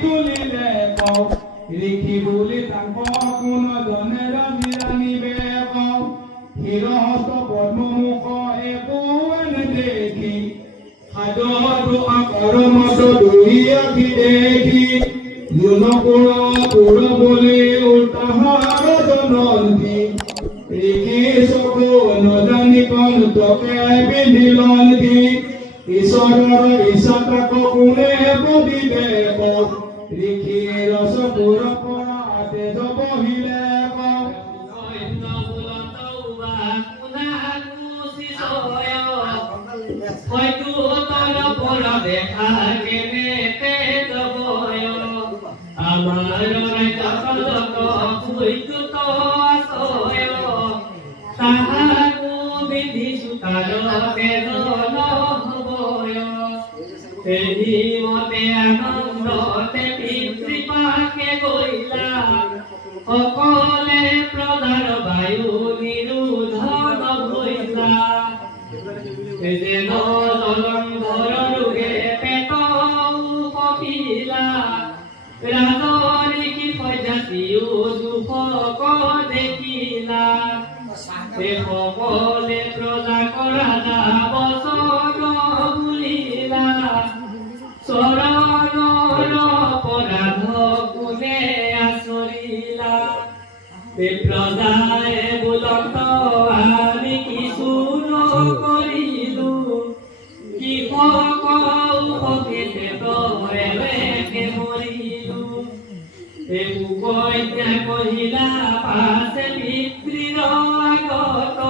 তুলিলে কওঁ ঋষি বুলি তাক কোন জনে ৰাজিৰাণীবে কওঁ শিৰহস্ত পদ্মমুখ একো নেদেখি সাধু আকৰমত দুই আখি দেখি জুনপুৰ পুৰ বুলি উল্টাহাৰ জনন্তি ঋষি চকু নজানি কন্তকে পিন্ধিলন্তি ঈশ্বৰৰ ইচ্ছাক কোনে প্ৰতিবে কওঁ ঋষিৰ চকুৰ পৰা তেজ বহিলে কওঁ হয়তো তাৰ পৰা দেখা কেনে তেজ বয় আমাৰ কাকলক হয়তো তয় তাহাকো বিধিছো তাৰ তেজ নহবয় এই মতে আনন্দতে পিতৃপাকে গইলা সকলে প্ৰধান বায়ু নিৰোধন হৈলা যেন জলন্ধৰ ৰোগে পেট কপিলা ৰাজৰিকি পৰ্যাতিও দুখক দেখিলা সকলে প্ৰজা কৰা বচন বুলিলা চৰণৰ অপৰাধ কোনে আচৰিলা প্ৰজাই বোলত আমি কিছু নকৰিলো কৃষক উপকৃতে মৰিলো কন্যা কহিলা পাছে পিতৃৰ আগত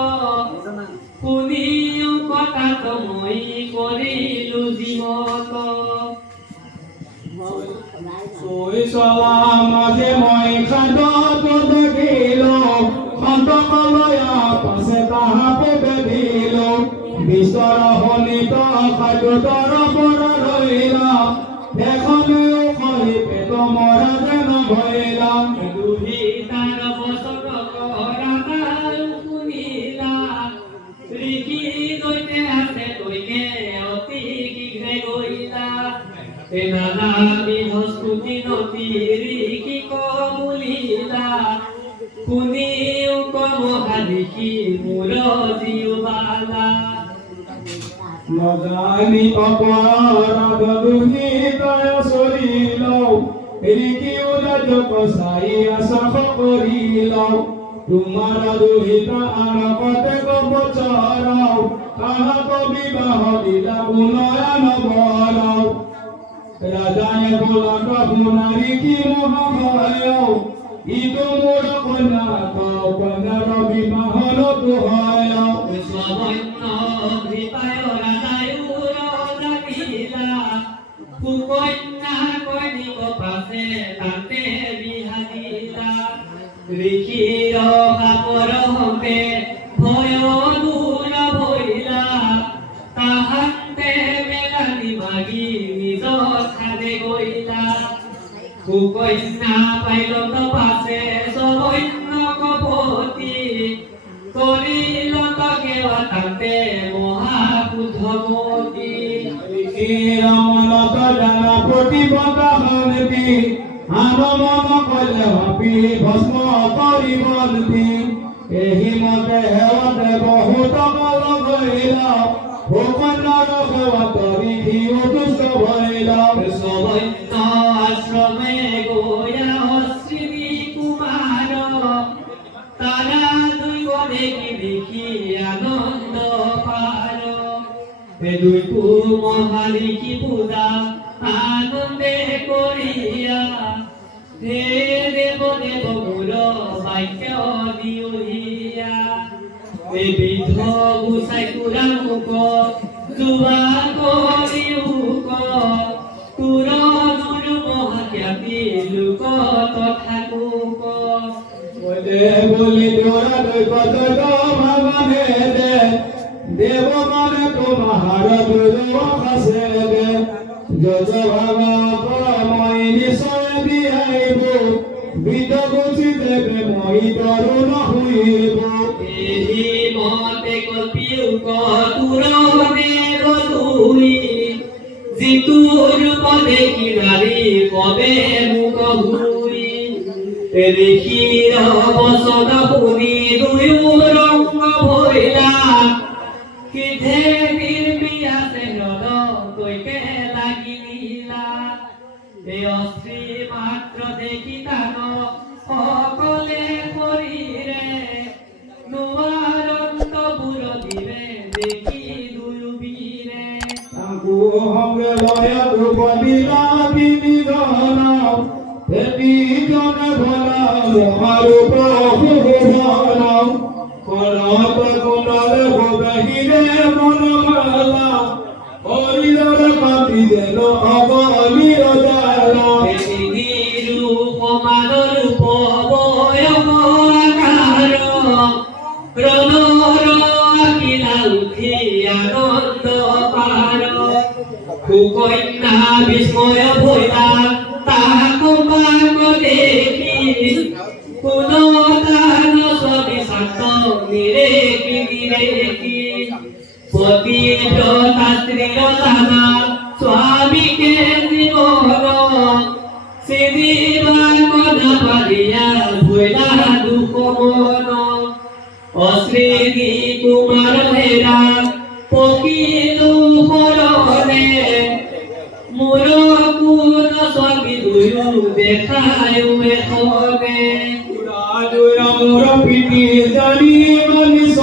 শুনিও কথাত মই কৰিলো জীৱত চলা মাজে মই খাদ্য দেখিল সন্তকলয়া পাছে তাহা বেদিল বিশ্বৰ শনিত খাদ্যৰ পৰা ৰহিলা এখনেও খৰি পেট মৰা যেন ভৰিলা দুহিতাৰ বচন কৰা শুনিলা ঋষি দৈতে আছে তৈকে অতি শীঘ্ৰে গইলা নানাবিধ স্তুতি নতি ঋষি কমুলিলা শুনিও কমহা ঋষি মূৰ জিউবালা নজানি অপৰাধ দুহিতায় চলিল ঋষি উদাযক চাই আশা কৰিল তোমাৰ দুহিতা আন কতেক বছৰ তাহাক বিবাহ দিলা পুনয়ন বৰ ৰাজায়ে বোলত শুনাৰি কি মহাভয় ইটো মোৰ কন্যা কন্যাৰ বিবাহতো হয় সুকন্যা কনিব পাছে তাতে বিহাদিলা ঋষিৰ সাপৰ হতে ভয় দূৰ ভৈলা তাহাতে মেলানি ভাগি নিজ স্থানে গইলা সুকন্যা পাইলত পাছে সবন্য কপতি কৰিলত কেৱা তাতে মহাবুদ্ধমতি মনত জানা প্ৰতিপদা শান্তি আন মন কলে ভাবি ভস্ম কৰিবন্তি এই মতে হেৱতে বহুত কল গইলা ভূকন্যাৰ সেৱাত ঋষি অতুষ্ট ভইলা সবন্য আশ্ৰমে গয়া অশ্বিনী কুমাৰ তাৰা দুইগণে কি দেখি আনন্দ পাৰ দুইকো মহালিকি পূজা আনন্দে কৰিয়া হে দেৱ দেৱ মূৰ বাক্য দিউহিয়া বিধ গুচাই তোৰা মুখ যোৱা কৰিউক তোৰ গুৰু মহাজ্ঞাতি লোক তথাকুক বুলি তোৰা দৈকত ভাগনে দে দেৱ মানে তোমার দুর্গ আছে দে যত ভাগা মই নিশ্চয় দিয়াইব বিদ গুচি দেবে মই তরুণ হইব এই মতে কপিউক তোৰ দেৱ দুই যিটোৰ দেখি নাৰী কবে মুখ ঘূৰি ঋষিৰ বচন শুনি দুয়ো ৰং ভৰিলা সিধে নিৰ্বিয়াসে কৈকে লাগিলা এই অশ্ৰী মাত্ৰ দেখি তান সকলে শৰীৰে নোৱাৰন্ত বুৰদিৰে দেখি দুয়ো বীৰে তাকো সঙ্গে লয় দ্রৌপদীরা বিনিধন এটি জনে ভলা মহারূপ ভুবন কনক কুণ্ডলে বাহিরে মনমালা হরিদর কাঁপি যেন অগলির জ্বালা রূপ মান রূপ বয়স আকার রণর আকিলা উঠি আনন্দ পার সুকন্যা বিস্ময় ভৈলা তাহাক মাক দেখি কোনো তান ছবি শান্ত নিরেকি পতিব্রতা স্ত্রীর জানা স্বামীকে জীবন সিদিবা কনা পারিয়া ভৈলা দুঃখ মন অশ্রী কুমার হেরা পকিলু হরণে মোর কোন স্বামী দুয়ো দেখায়ো এখনে মোর পিটি জানি মানিস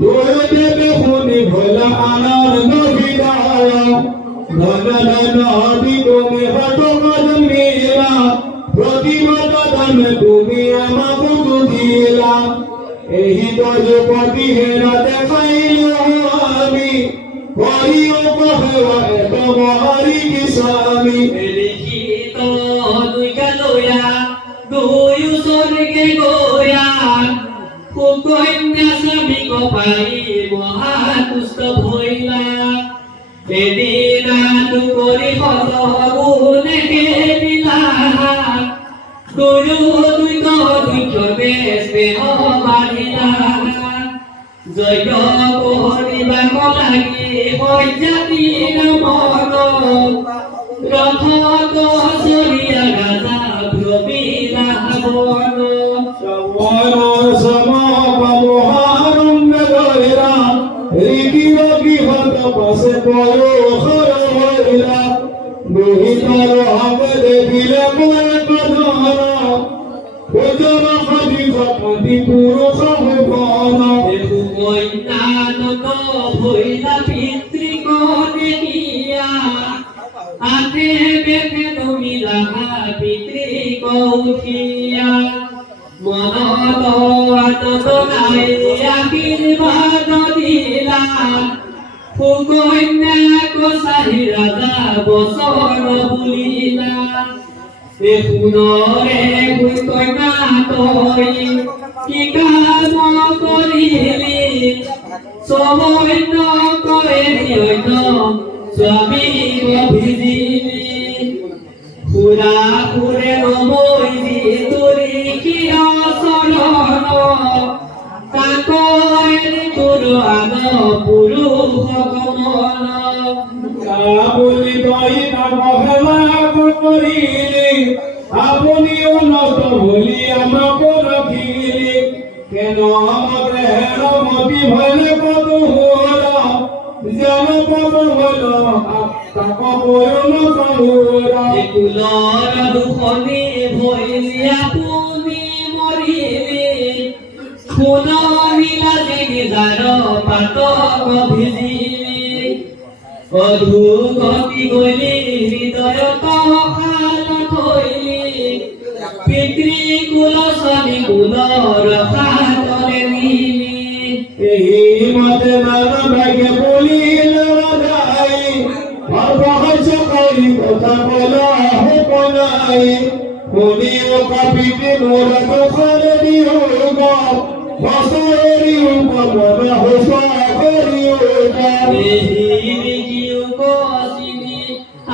দোয় দেবে শুনি ভোলা আনন্দ বিদায় ধন ধন হবি তুমি হটক জন্মিলা প্রতিবাদ ধন তুমি আমাকে দিলা এই দ্রৌপদী হেরা দেখাইল আমি করিও কহেবা এত মহারি কি স্বামী লিখিত দুই গালয়া দুয়ো স্বর্গে গয়া সুকন্যা স্বামীক পাই মহাতুষ্ট ভৈলা এদিন কৰি হত গুণে কেবিলা দুয়ো দুইক্ষণে স্নেহ বাঢ়িলা যজ্ঞ কৰিবাক লাগি সজ্জাতিৰ মন ৰথত চৰিয়া ৰাজা ভ্ৰমিলা বন সমর সমহারঙ্গ গয়রা রিকিব গৃহত পাশে পয়োখর হইলা দুহিতর হবে দেখিলে কয়েক ধন ওজন সদিব পতি পুরুষ ভুবন কন্যানত ভৈলা পিতৃক দেখিয়া আঠে বেঠে নমিলা পিতৃক উঠিয়া মনত আনন্দ নাই আশীৰ্বাদ দিলা সুকন্যাক চাহি ৰাজা বচন বুলিলা পুনৰে কন্যা তই কি কাম কৰিলি সমন্য কৰে অন্য স্বামী ভিজিলি পুৰা পুৰে নমৈ তুৰি কিয় চৰণ তাক তোৰ আন পুৰুষ কমল আপনি দয়িতা মহলা করিলে আপনি উন্নত বলি আমাকে রাখিলে কেন আমাকে হেরমতি ভলে কত হল যেন কত হল তাক পয়ন কহুরা কুলৰ দুখনি ভৈলি আপুনি মৰিলে সোণৰিলা জিনিজাৰ পাতক ভিজিলি অধুগতি গলি হৃদয়ত খাল থৈলি পিতৃকুল স্বামী কুলৰ খাতলে নিলি এই মতে নানা ভাগে বলিল রাজাই অবহস করি কথা বলা হোপনাই শুনিও কাপিতে মোর দোষরে দিয়োগ হসরিও মন হস করিও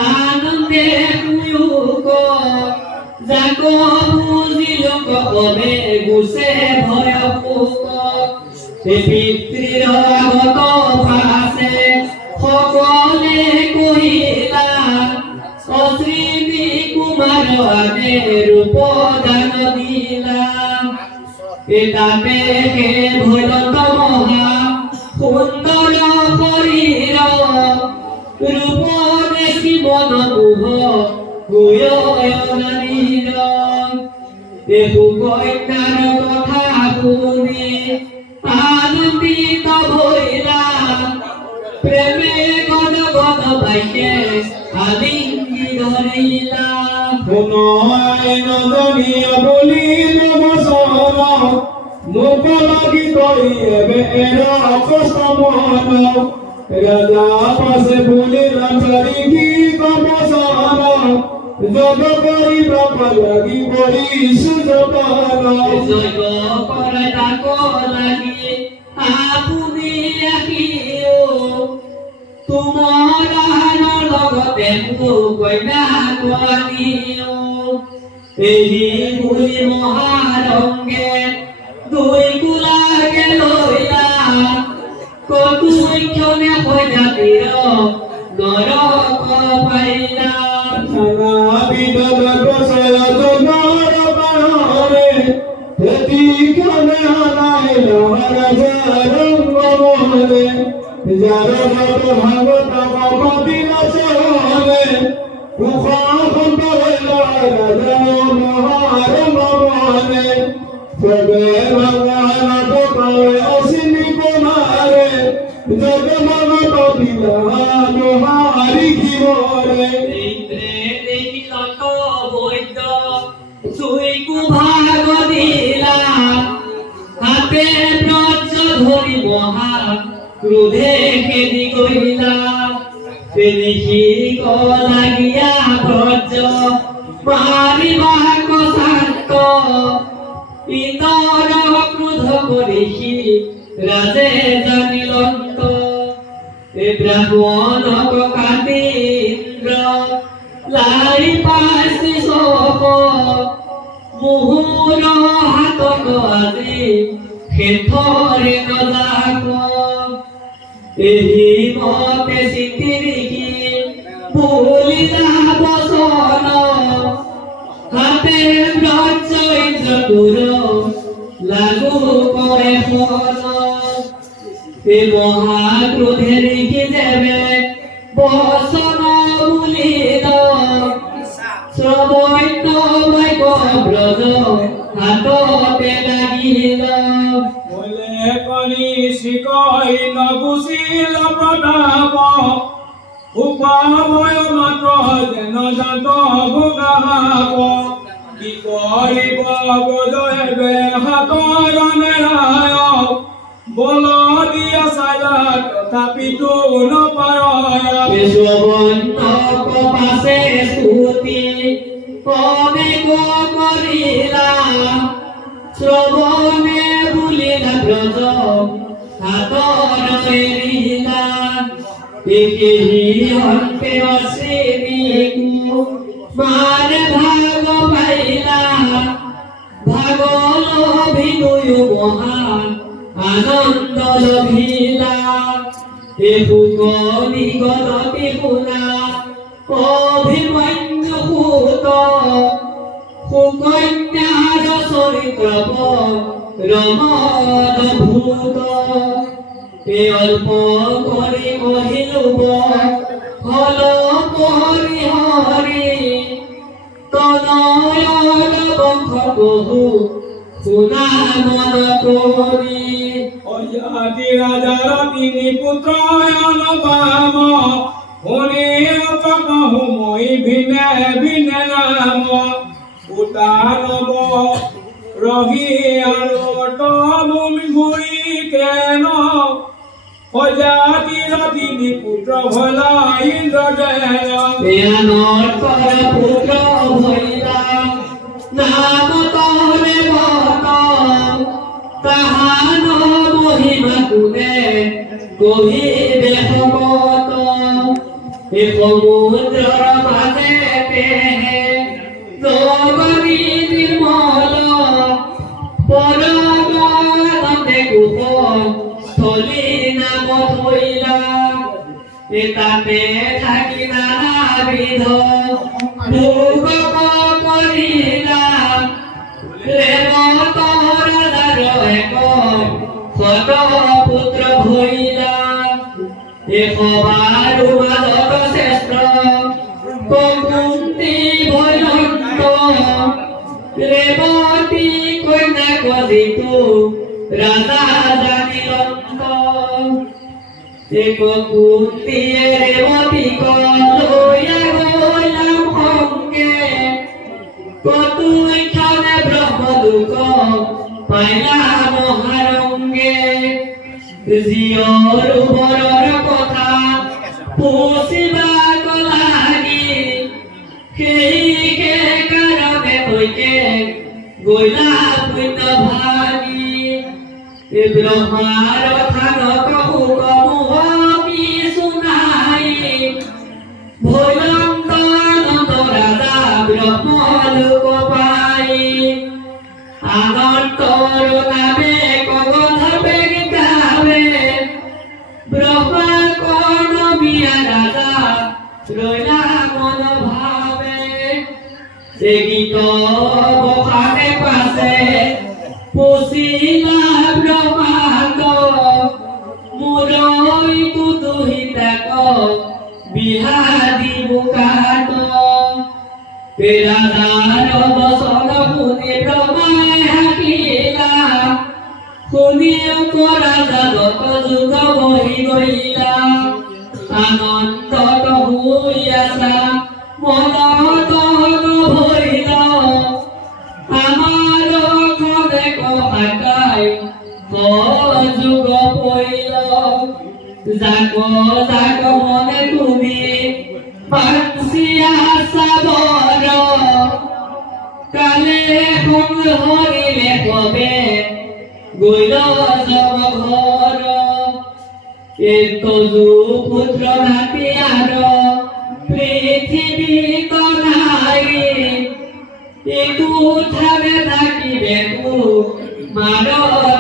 আনন্দে কুয়ুক যাক বুজিল কবে গুছে ভয় পোক পিতৃৰ আগত ভাসে সকলে কহি অশ্বিনী কুমার আনে রূপ দান দিলা তাতে হে ভৈরত মহা সুন্দর শৰীৰ ৰূপ দেখি মন মোহ হৈ নাৰীৰ একো কন্যাৰ কথা শুনি আনন্দিত হৈলা প্ৰেমে গদ গদ পাইছে আলিঙ্গি ধৰিলা শুনাই নজনীয়া বুলি নবচন মোক লাগি কৰি এৰা কষ্ট মন ৰাজা পাছে বুলি নাচাৰি কি কবচন যোগ কৰি বাপ লাগি কৰিছো যতন যজ্ঞ কৰে তাক লাগি আপুনি আহিও তোমাৰ লগতে মোক কন্যা কোৱানিও এই বুলি মহাৰংগে দুই কুলাকে লৈলা কতুই ক্ষণে কন্যাটিৰ নৰক পাইলা বিদদ গছয় জগৰ বাৰে হেতি কানে আনাই ৰাজাৰংগ মনে যাৰ ভট ভাগত পাবিল চৰণে মুখা সন্তৰে ৰাজা মহাৰংগ মনে জগে ভগৱান কয় অচিনি কুমাৰে জগ মগত দিলা মহাৰি কিমৰে হাতে ব্ৰজ ধৰি মহা ক্ৰোধে খেদি কৰিলা পেলিসি লাগিয়া ব্ৰজ মাৰিবা কচান্ত ইন্দৰ ক্ৰোধ কৰিসি ৰাজে জানিলন্ত ব্ৰাহ্মণক কাটি ইন্দ্ৰ লাই পাইছি চক মুহুৰ হাতত আজি শেষৰে নজাক এই মতে চিতিৰিকি বুলিলা বচন হাতে ব্ৰজ ইন্দ্ৰপুৰ লাগু কৰে ফল এই মহাক্ৰোধে লিখি দেবে বচন বুলিল শ্ৰৱণ্য বাইক ব্ৰজ হাততে লাগিল বলে কনি শিকই নগুচিল প্ৰতাপ উপাময় মাত্ৰ যেন জাত ভোগাপ কি কৰিব গজবে হাতৰ নেৰায় বল দিয়া চাইলা তথাপিতো নপায় শ্ৰৱণ্য পাছে স্তুতি কমে কৰিলা শ্ৰৱণে বুলিলা ব্ৰজ হাতৰ এৰিলা একেহি অন্তে অশ্বিনী কুমাৰ ভাগ পাইলা ভাগ লভিনয়ো মহা আনন্দ লভিলা এপুক নিগলতি শুনা অভিমন্যু সুত সুকন্যাৰ চৰিত্ৰ ৰমণ ভূত অল্প কৰি কহিলো হল পৰি হৰি তনয়ন বংশ কহু শুনা মন কৰি আদি ৰাজাৰ তিনি পুত্ৰ অনুপাম শুনি কহু মই ভিনে ভিনে নাম উতানব ৰহি আৰু তমুমি ঘূৰি কেন সজাতিৰ তিনি পুত্ৰ ভলা ইন্দ্ৰজেন পুত্ৰ ভৈলা নাম তৰে বত তাহান মহিমা কোনে কহিবে ভকত এ সমুদ্ৰৰ মাজে পেহে নগৰী নিৰ্মল পৰমানন্দে কুশ স্থলী নাম থৈলা তাতে থাকি নানাবিধ ভোগ কৰিলা ৰেৱতৰ দাৰ এক সত পুত্ৰ ভৈলা এশবাৰো মাজত শ্ৰেষ্ঠ কুন্তি ভৈৰন্ত ৰেৱতী কন্যাক যিটো ৰাজা জানিলন্ত এক কুন্তিয়ে ৰেৱতীক লৈয়া গলাম সংগে কতুক্ষণে ব্ৰহ্মলোক পাইলা মহাৰংগে জীয়ৰ বৰৰ কথা পুছিবাক লাগি সেই কাৰণে হৈকে গলা পুণ্য ভাগি ব্ৰহ্মাৰ থানক হুকমুহী শুনাই ভৈৰন্ত নন্দ ৰাজা ব্ৰহ্মলোক পাই আনন্দৰ নামে কগধৰ্মে গাবে ব্ৰহ্মা কৰ্ণবিয়া ৰাজা ৰৈলা মন ভাবে গীত বসানে পাছে পুছিলা ব্ৰহ্মাণ্ড মুৰৈ কুতুহিতাক বিহাদী বোকাত ৰাজাৰ বচন শুনি ব্ৰহ্মাই হাকিলা শুনি ৰাজা যত যুগ বহি গইলা আনন্দত শুই আছা মনত ভৰিল আমাৰ খনে কহাকাই যুগ পৰিল জাক জাক মনে তুমি পাঞ্চিয়া চাবৰ কালে সংহৰিলে কবে গৈল জগ ঘৰ তজু পুত্ৰ নাতিয়াৰ পৃথিৱীত নাৰী একো ঠানে থাকিবেকো মাৰ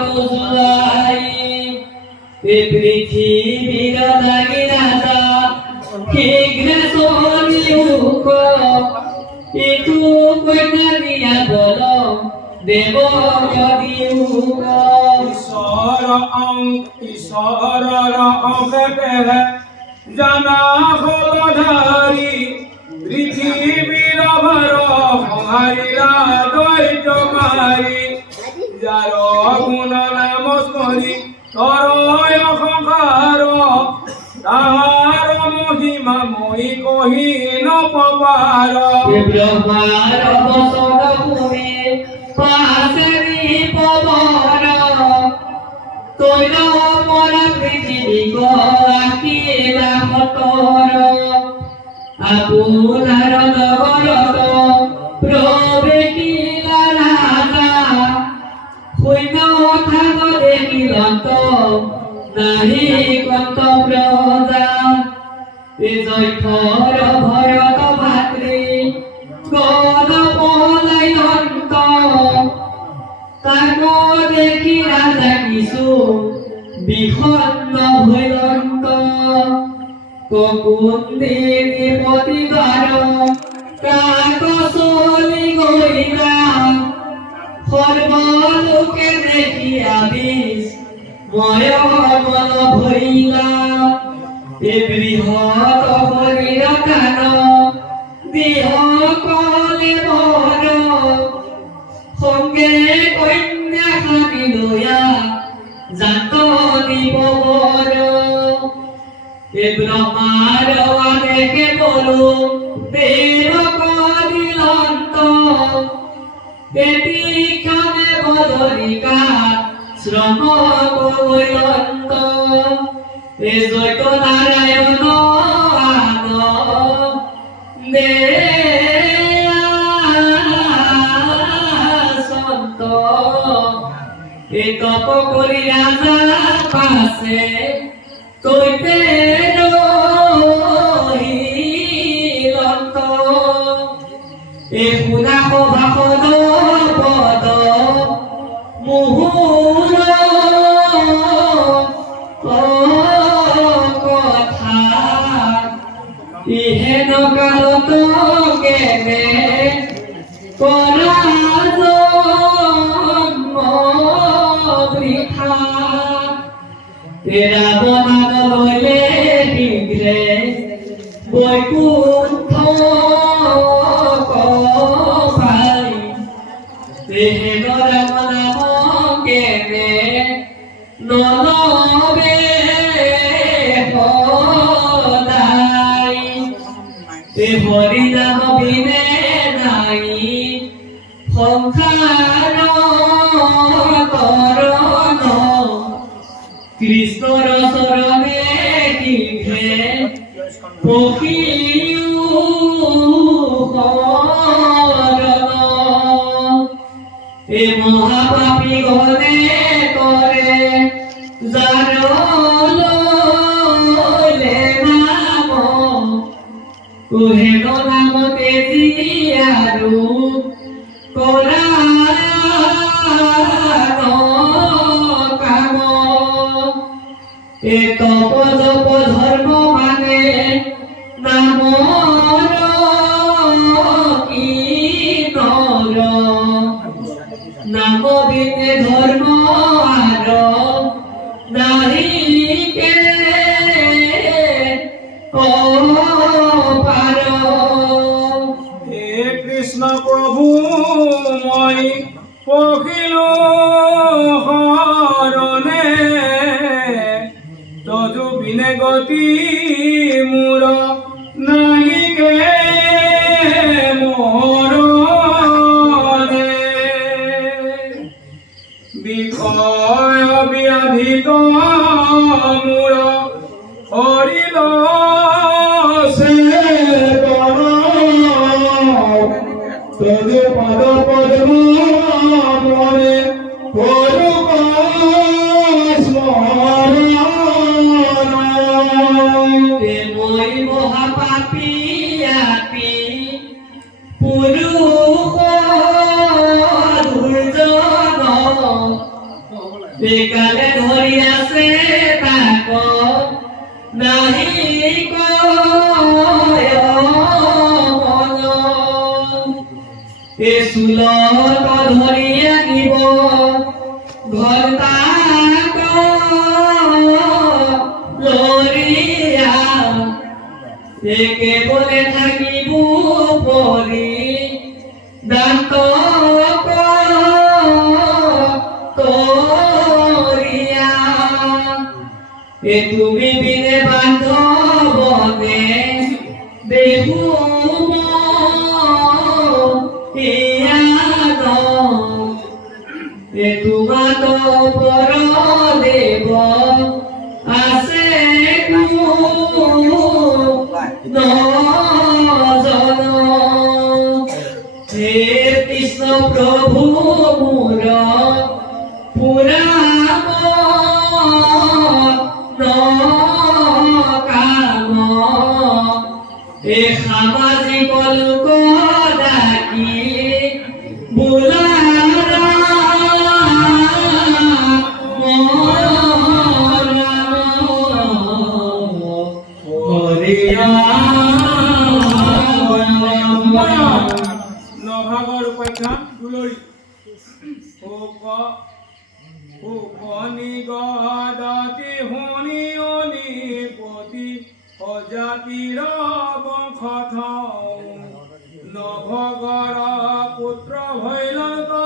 নোযোৱাই পৃথিৱীৰ লাগি ৰাজা শীঘ্ৰে চলিউক ইটো কন্যা দিয়া বল দেৱ দিউক ঈশ্বৰৰ অংশতে জানা হল ধাৰি পৃথিৱীৰ ভাৰ সংহাৰিলা দৈত্য মাৰি যাৰ গুণ নাম স্মৰি তৰয় সংসাৰ তাহাৰ মহিমা মই কহি নপাৰ ব্ৰহ্মাৰ বচন শুনি পাছেৰি পৱন তৈল পৰা পৃথিৱীক আঁকিলা সতৰ আপোনাৰ নগৰত প্ৰৱেশিলা ৰাজা শূন্য থাক দেখিলত নাহি কন্ত প্ৰজা জয়থৰ ভৰত ভাতৃ গদ পলাই অন্ত তাক দেখি ৰাজা কিছু বিষণ্ণ ভৈৰন্ত কুন্তিৰ প্ৰতিদ্বাৰ কাক চলি গইলা সৰ্বলোকে দেখি আদিশ ময় মন ভৰিলা বৃহৎ শৰীৰ কাণ দেহ কলে বৰ সংগে কন্যা খানি লৈয়া জাত দিবৰ ব্ৰহ্মাৰ দেখে বলো দেৱ কৰিলন্ত এতিক্ষণে বদৰিকা শ্ৰম কৰিলন্ত জৈত নাৰায়ণ আন দে সন্ত তপ কৰি ৰাজা পাছে তৈতে ৰহিলন্ত শুনা সভাসদ পদ মুহুৰ কথা ইহেন কালত করা জন্ম বৃথা তেরা বনাদ লইলে বিগ্রে বৈকুণ্ঠ পাই দেহে গরম নাম কেনে নলবে হদাই তে হরি নাম বিনে নাই সংসার করণ কৃষ্ণর শরণে টিকে পখিউ শরণ এ মহাপাপী গলে করে যার লইলে নাম কুহেন নাম তেজিয়ারু কাম এ তপ জপ ধর্ম মানে নাম কি নর নাম বিনে ধর্ম আর নাহি কে পার হে কৃষ্ণ প্রভু মই পখিলো হরণে তজু বিনে গতি মূর নাহি কে মরণে বিষয় ব্যাধিত মূর হরিল সে তজু পদ পদ্ম মনে করুক স্মরণ মই মহাপাপী আপি পুরুষ দুর্জন বেকালে ধরি আছে তাক নাহি কয় মন এ সুলত ধরিয়া নিব ঘর তাক লরিয়া একে বলে থাকিব পরি দান্ত করিয়া এ তুমি বিনে বান্ধবনে দেহু এ তোমাত পর দেব আছে নজন হে কৃষ্ণ প্রভু মোর পুরাম কাম এ সামাজিক লোক ডাকি বুলারা নভাগৰ উপাখ্যান দুলৰি নিগদতি শুনি অনিপতি অজাতিৰ বংশ নভগৰ পুত্ৰ ভৈৰৱ